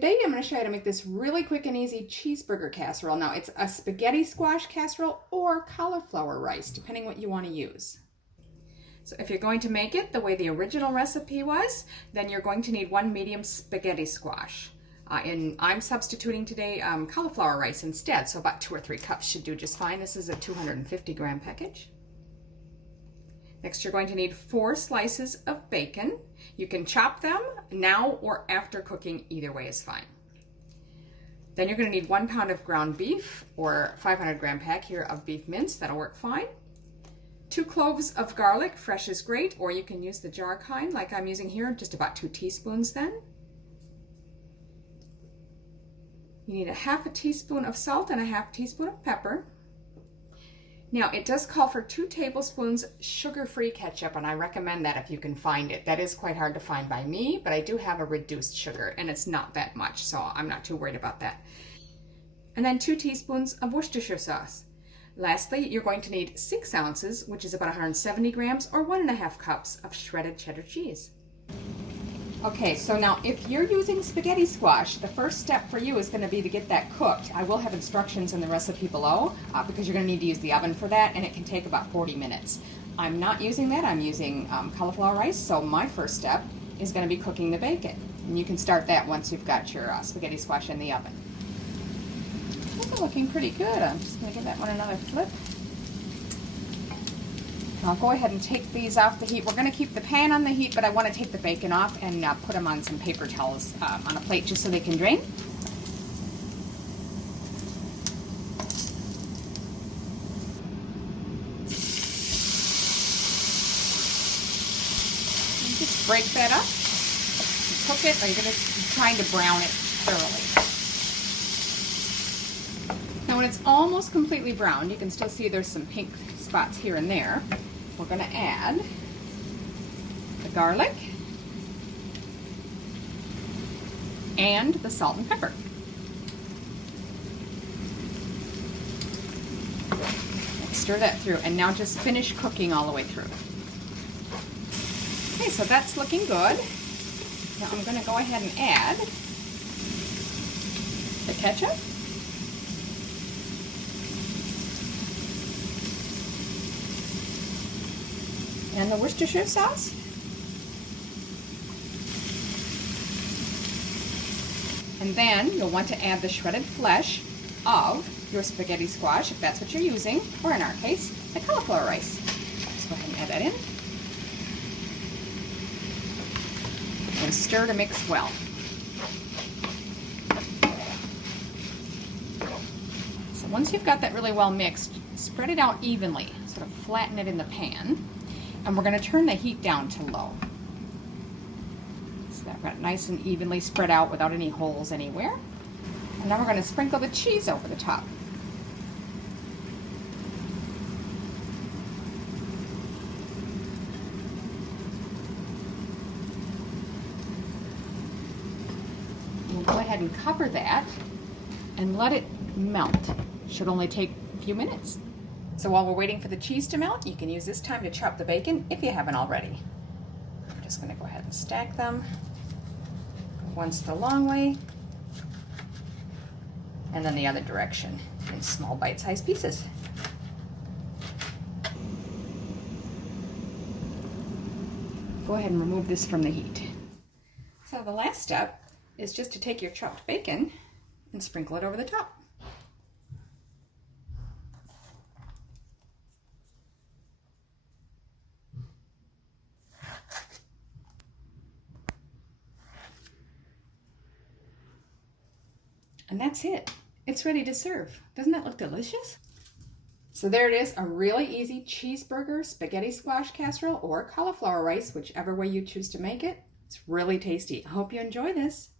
Today I'm going to show you how to make this really quick and easy cheeseburger casserole. Now it's a spaghetti squash casserole or cauliflower rice, depending what you want to use. So if you're going to make it the way the original recipe was, then you're going to need 1 medium spaghetti squash. And I'm substituting today cauliflower rice instead, so about 2 or 3 cups should do just fine. This is a 250 gram package. Next, you're going to need 4 slices of bacon. You can chop them now or after cooking, either way is fine. Then you're going to need 1 pound of ground beef or 500 gram pack here of beef mince, that'll work fine. 2 cloves of garlic, fresh is great, or you can use the jar kind like I'm using here, just about 2 teaspoons then. You need a half a teaspoon of salt and a half teaspoon of pepper. Now, it does call for 2 tablespoons sugar-free ketchup, and I recommend that if you can find it. That is quite hard to find by me, but I do have a reduced sugar, and it's not that much, so I'm not too worried about that. And then 2 teaspoons of Worcestershire sauce. Lastly, you're going to need 6 ounces, which is about 170 grams, or 1.5 cups of shredded cheddar cheese. Okay, so now if you're using spaghetti squash, the first step for you is going to be to get that cooked. I will have instructions in the recipe below because you're going to need to use the oven for that, and it can take about 40 minutes. I'm not using that. I'm using cauliflower rice, so my first step is going to be cooking the bacon. And you can start that once you've got your spaghetti squash in the oven. Those are looking pretty good. I'm just going to give that one another flip. I'll go ahead and take these off the heat. We're going to keep the pan on the heat, but I want to take the bacon off and put them on some paper towels on a plate just so they can drain. And just break that up. Cook it, or you're going to be trying to brown it thoroughly. Now when it's almost completely browned, you can still see there's some pink spots here and there. We're going to add the garlic and the salt and pepper. Stir that through, and now just finish cooking all the way through. Okay, so that's looking good. Now I'm going to go ahead and add the ketchup. And the Worcestershire sauce. And then you'll want to add the shredded flesh of your spaghetti squash, if that's what you're using, or in our case, the cauliflower rice. Let's go ahead and add that in. And stir to mix well. So once you've got that really well mixed, spread it out evenly, sort of flatten it in the pan. And we're going to turn the heat down to low. So that got nice and evenly spread out without any holes anywhere. And now we're going to sprinkle the cheese over the top. We'll go ahead and cover that and let it melt. Should only take a few minutes. So while we're waiting for the cheese to melt, you can use this time to chop the bacon if you haven't already. I'm just going to go ahead and stack them. Once the long way, and then the other direction in small bite-sized pieces. Go ahead and remove this from the heat. So the last step is just to take your chopped bacon and sprinkle it over the top. And that's it. It's ready to serve. Doesn't that look delicious? So there it is, a really easy cheeseburger, spaghetti squash casserole, or cauliflower rice, whichever way you choose to make it. It's really tasty. I hope you enjoy this.